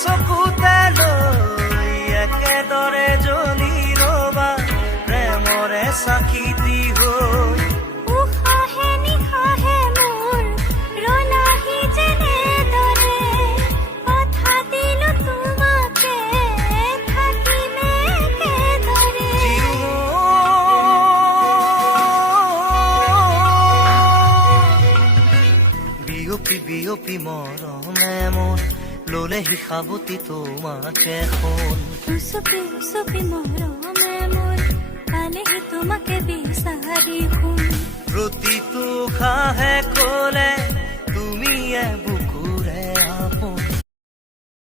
চকুতে লৈ একেদৰে জ্বলি ৰবা প্ৰেমৰে চাকিতি হৈ উশাহে নিশাহে মোৰ ৰলাহি যেনেদৰে কথা দিলো তোমাকে থাকিমে একেদৰে বিয়পি বিয়পি মৰমে মন ললেহি সাৱতি তোমাকে সোণ উচপি উচপি মৰমে মোৰ পালেহি তোমাকে বিচাৰি শুন প্ৰতিটো খাহে কলে তুমি